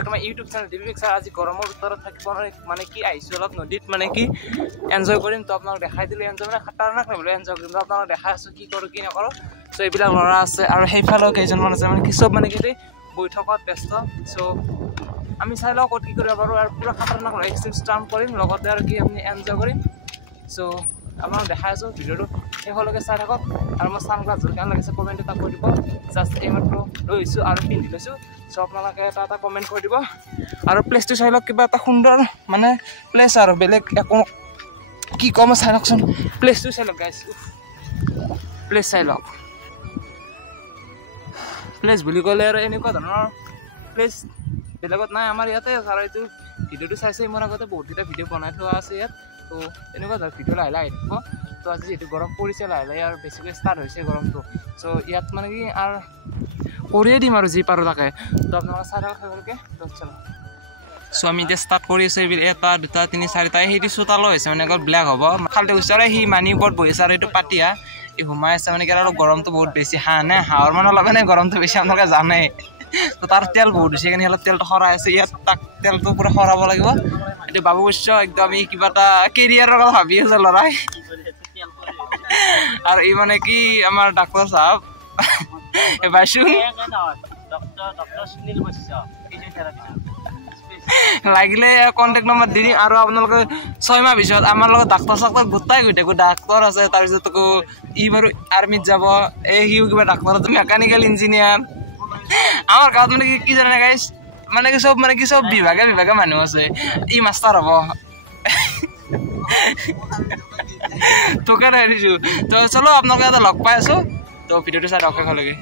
Back to my YouTube channel DB picture. আজি গৰমৰ উত্তৰত থাকিব মানে কি আহিছোঁ অলপ নদীত মানে কি এনজয় কৰিম। তো আপোনালোক দেখাই দিলোঁ এনজয় মানে খাটাৰনাক নেবলৈ এনজয় কৰিম। তো আপোনালোক দেখাই আছোঁ কি কৰোঁ কি নকৰোঁ। চ' এইবিলাক ল'ৰা আছে আৰু সেইফালেও কেইজনমান আছে মানে কি চব মানে কি বৈঠকত ব্যস্ত। চ' আমি চাই লওঁ ক'ত কি কৰিব পাৰোঁ আৰু পুৰা খাটাৰনাক এক্সট্ৰিম ষ্টাৰ্ট কৰিম লগতে আৰু কি আপুনি এনজয় কৰিম। চ' আপোনাক দেখাই আছোঁ ভিডিঅ'টো শেষলৈকে চাই থাকক। আৰু মই ছানগ্লাছযোৰ কেনে লাগিছে কমেণ্ট এটা কৰি দিব। জাষ্ট এইমাত্ৰ লৈছোঁ আৰু পিন্ধি লৈছোঁ। চ' আপোনালোকে এটা কমেণ্ট কৰি দিব আৰু প্লেচটো চাই লওক কিবা এটা সুন্দৰ মানে প্লেচ আৰু বেলেগ একো কি ক'ম চাই লওকচোন। প্লেচটো চাই লওক গাইছ, প্লেচ চাই লওক। প্লেচ বুলি ক'লে আৰু এনেকুৱা ধৰণৰ প্লেচ বেলেগত নাই, আমাৰ ইয়াতে আছে। আৰু এইটো ভিডিঅ'টো চাইছে মোৰ আগতে বহুতকেইটা ভিডিঅ' বনাই থোৱা আছে ইয়াত। তো এনেকুৱা ধৰণৰ ভিডিঅ' লাহে লাহে আহি থাকিব। তো আজি যিহেতু গৰম পৰিছে লাহে লাহে আৰু বেছিকৈ ষ্টাৰ্ট হৈছে গৰমটো। চ' ইয়াত মানে কি আৰু কৰিয়ে দিম আৰু যি পাৰোঁ তাকে। তো আপোনালোকে চাই থাকক শেষলৈকে। তো চলো। চ' আমি এতিয়া ষ্টাৰ্ট কৰি আছোঁ। এইবিলাক 1 2 3 4টা সেইটো চোতালো হৈছে মানে আগত ব্লেক হ'ব খালতে গৈছে। আৰু সি মানি ওপৰত বহি আছে আৰু এইটো পাতিয়া ই সোমাই আছে মানে কি আৰু গৰমটো বহুত বেছি নে হাঁহৰ মানে অলপ মানে গৰমটো বেছি আপোনালোকে জানে। তো তাৰ তেল বহুত হৈছে কাৰণে অলপ তেলটো সৰাই আছে ইয়াত। তাক তেলটো পূৰা সৰাব লাগিব। এইটো বাবু বৈশ্য একদম ই কিবা এটা কেৰিয়াৰৰ কথা ভাবি আছে ল'ৰাই। আৰু ই মানে কি আমাৰ ডাক্তৰ চাহাব বাইচোন লাগিলে কণ্টেক্ট নম্বৰ দি দিম। আৰু আপোনালোকে 6 মাহ পিছত আমাৰ লগত ডাক্তৰ চাক্তৰ গোটাই গৈ থাকোঁ। ডাক্তৰ আছে তাৰপিছত আকৌ ই বাৰু আৰ্মিত যাব। সিও কিবা ডাক্তৰ মেকানিকেল ইঞ্জিনিয়াৰ। আমাৰ গাঁৱত মানে কি জানে গাইছ মানে কি চব বিভাগে মানুহ আছে। ই মাষ্টাৰ হ'ব তোকে নাই দিছোঁ। তো চলো আপোনালোকে এটা লগ পাই আছোঁ। তো ভিডিঅ'টো চাই ৰখা শেষলৈকে।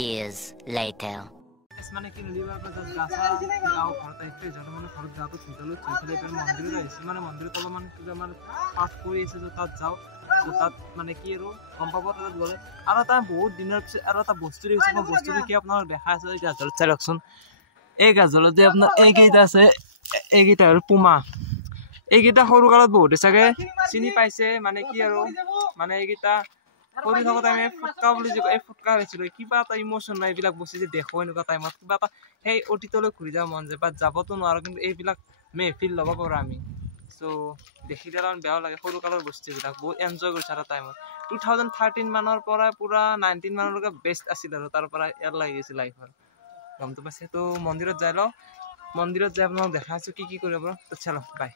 Years later. মানে কি নদীৰ পৰা গাছা গাঁও ঘৰত আহিছে য'ত মানে ঘৰত গাঁৱটো ধুইছিলোঁ ধুই পেলাই মন্দিৰত আহিছোঁ। মানে মন্দিৰত অলপমান কিবা মানে পাঠ কৰি আছে য'ত তাত যাওঁ। ত' তাত মানে কি আৰু গম পাব তাত গ'লে। আৰু এটা বহুত দিনৰ পিছত আৰু এটা বস্তু দেখিছোঁ। মই বস্তুটো কি আপোনালোক দেখাই আছোঁ। এই গাছডালত চাই লওকচোন। এই গাছডালত যে আপোনাৰ এইকেইটা আছে এইকেইটা হ'ল পুমা। এইকেইটা সৰু কালত বহুতে চাগে চিনি পাইছে। মানে কি আৰু মানে এইকেইটা সৰু থাকোঁতে আমি ফুটকা বুলি যে এই ফুটকা খাইছিলোঁ। কিবা এটা ইম'চন নাই এইবিলাক বস্তু যে দেখোঁ এনেকুৱা টাইমত কিবা এটা সেই অতীতলৈ ঘূৰি যাব মন যায়। বাট যাবতো নোৱাৰোঁ কিন্তু এইবিলাক মেহফিল ল'ব পাৰোঁ আমি। চ' দেখিলে অলপমান বেয়াও লাগে। সৰু কালৰ বস্তুবিলাক বহুত এনজয় কৰিছোঁ এটা টাইমত। 2013 মানৰ পৰা পূৰা 19 মানলৈকে বেষ্ট আছিল আৰু তাৰ পৰা ইয়াত লাগি গৈছে লাইফৰ গমটো পাইছে। তো মন্দিৰত যাই লওঁ। মন্দিৰত যাই আপোনালোক দেখাই আছোঁ কি কৰিব পাৰোঁ। তো চলো বাই।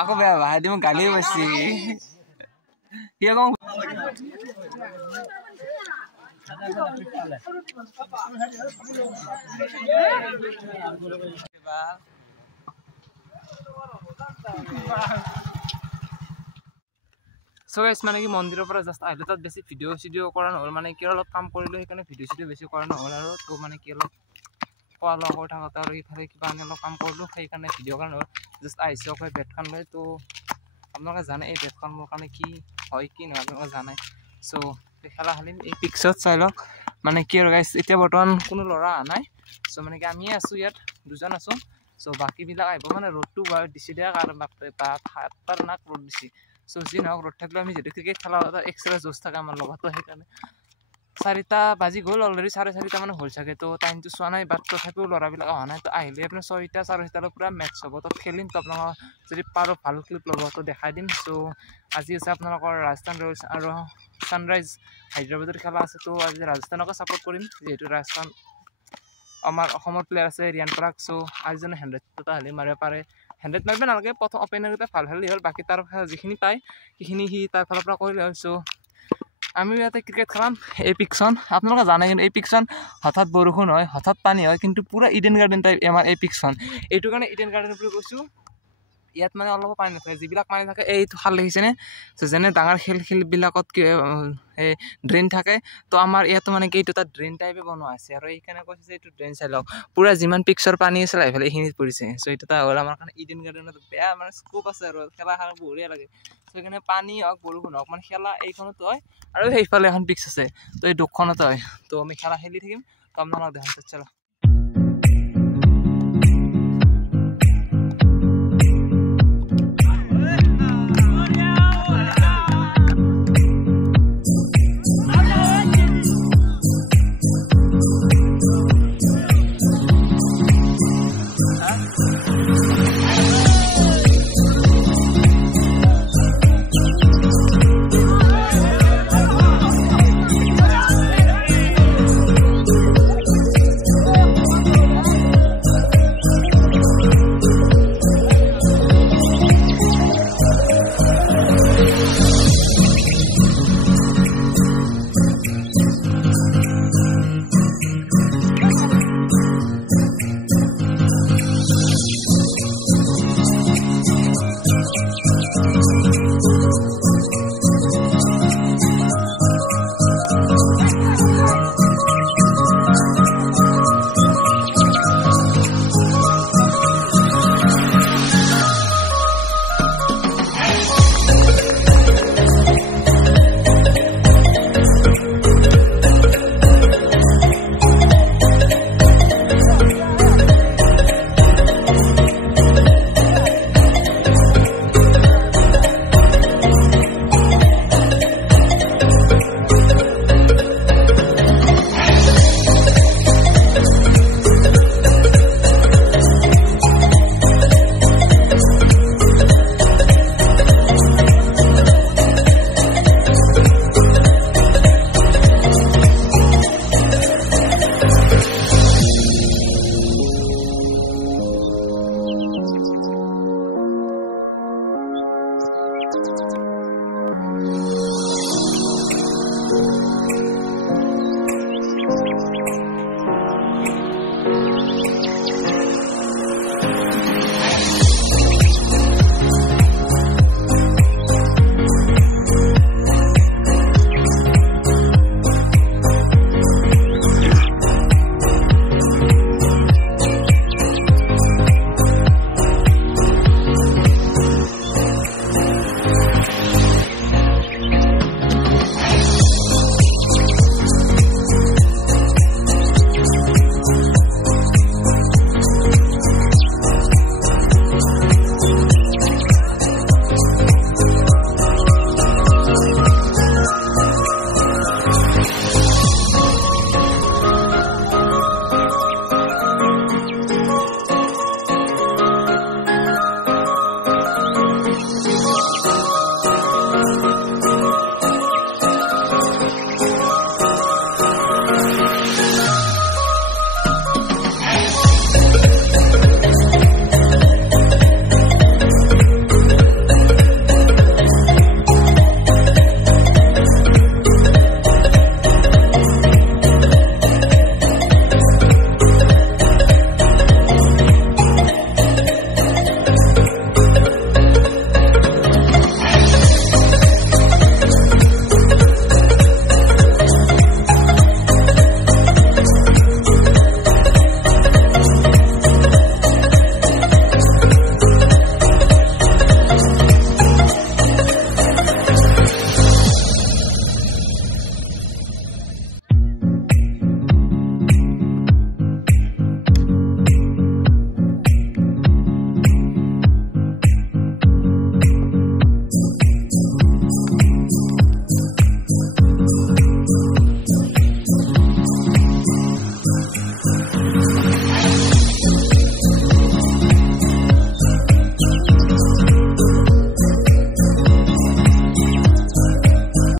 আকৌ বেয়া ভাই মোক গালিও পাইছি কি কওঁ। চ' গাইছ মানে কি মন্দিৰৰ পৰা জাষ্ট আহিলোঁ। তাত বেছি ভিডিঅ' চিডিঅ' কৰা নহ'ল। মানে কি অলপ কাম কৰিলোঁ সেইকাৰণে ভিডিঅ' চিডিঅ' বেছি কৰা নহ'ল। আৰু তো মানে কি অলপ খোৱা লোৱা কৰি থাকোঁতে আৰু ইফালে কিবা আনি অলপ কাম কৰিলোঁ সেইকাৰণে ভিডিঅ' কৰা নহ'ল। জাষ্ট আহিছোঁ অকল বেটখন লৈ। তো আপোনালোকে জানে এই বেটখন মোৰ কাৰণে কি হয় কি নহয় আপোনালোকে জানে। চ' খেলা খেলিম এই পিকচাৰত চাই লওক। মানে কি আৰু গাইছ এতিয়া বৰ্তমান কোনো ল'ৰা অহা নাই। চ' মানে কি আমিয়ে আছোঁ ইয়াত 2জন আছোঁ। চ' বাকীবিলাক আহিব মানে ৰ'দটো বাৰু দিছে দিয়া কাৰণ বাপৰে বাপ খাতাৰনাক ৰ'দ দিছে। চ' যি নহওক ৰ'দ থাকিলেও আমি যিহেতু ক্ৰিকেট খেলা এটা এক্সট্ৰা জোচ থাকে আমাৰ লগত। সেইকাৰণে 4টা বাজি গ'ল অলৰেডি 4:30 মান হ'ল চাগে। তো টাইমটো চোৱা নাই বাট তথাপিও ল'ৰাবিলাক অহা নাই। তো আহিলে আপোনাৰ 6টা 6:30 পূৰা মেটচ হ'ব। তো খেলিম। তো আপোনালোকৰ যদি পাৰোঁ ভাল ক্লিপ ল'ব তো দেখাই দিম। চ' আজি আছে আপোনালোকৰ ৰাজস্থান ৰয়েলছ আৰু ছানৰাইজ হায়দৰাবাদৰ খেলা আছে। তো আজি ৰাজস্থানকে ছাপোৰ্ট কৰিম যিহেতু ৰাজস্থান আমাৰ অসমৰ প্লেয়াৰ আছে ৰিয়ান পৰাগ। চ' আজিজনে 100 এটা হ'লে মাৰিব পাৰে। 100 মাৰিব নালাগে প্ৰথম অপেনাৰকেইটা ভাল খেলি হ'ল। বাকী তাৰ যিখিনি পায় সেইখিনি সি তাৰ ফালৰ পৰা কৰিলে হ'ল। চ' আমি ইয়াতে ক্ৰিকেট খেলাম এই পিকখন আপোনালোকে জানে কিন্তু এই পিকখন হঠাৎ বৰষুণ হয় হঠাৎ পানী হয় কিন্তু পুৰা ইডেন গাৰ্ডেন টাইপ আমাৰ এই পিকখন এইটো কাৰণে ইডেন গাৰ্ডেন বুলি কৈছোঁ ইয়াত মানে অলপ পানী নাথাকে যিবিলাক পানী থাকে এইটো খাল দেখিছেনে যেনে ডাঙৰ খেলবিলাকত কি এই ড্ৰেইন থাকে তো আমাৰ ইয়াতো মানে কি এইটো এটা ড্ৰেইন টাইপে বনোৱা আছে আৰু এইকাৰণে কৈছে যে এইটো ড্ৰেইন চাই লওক পুৰা যিমান পিকচাৰ পানী আছিল এইফালে এইখিনিত পৰিছে চ' এইটো এটা হ'ল আমাৰ কাৰণে ইডেন গাৰ্ডেনত বেয়া মানে স্কোপ আছে আৰু খেলা বঢ়িয়া লাগে চ' সেইকাৰণে পানী হওক বৰষুণ হওক মানে খেলা এইখনতো হয় আৰু সেইফালে এখন পিক্স আছে তো এই দুখনতো হয় তো আমি খেলা খেলি থাকিম তো আপোনালোকক দেখাম চলো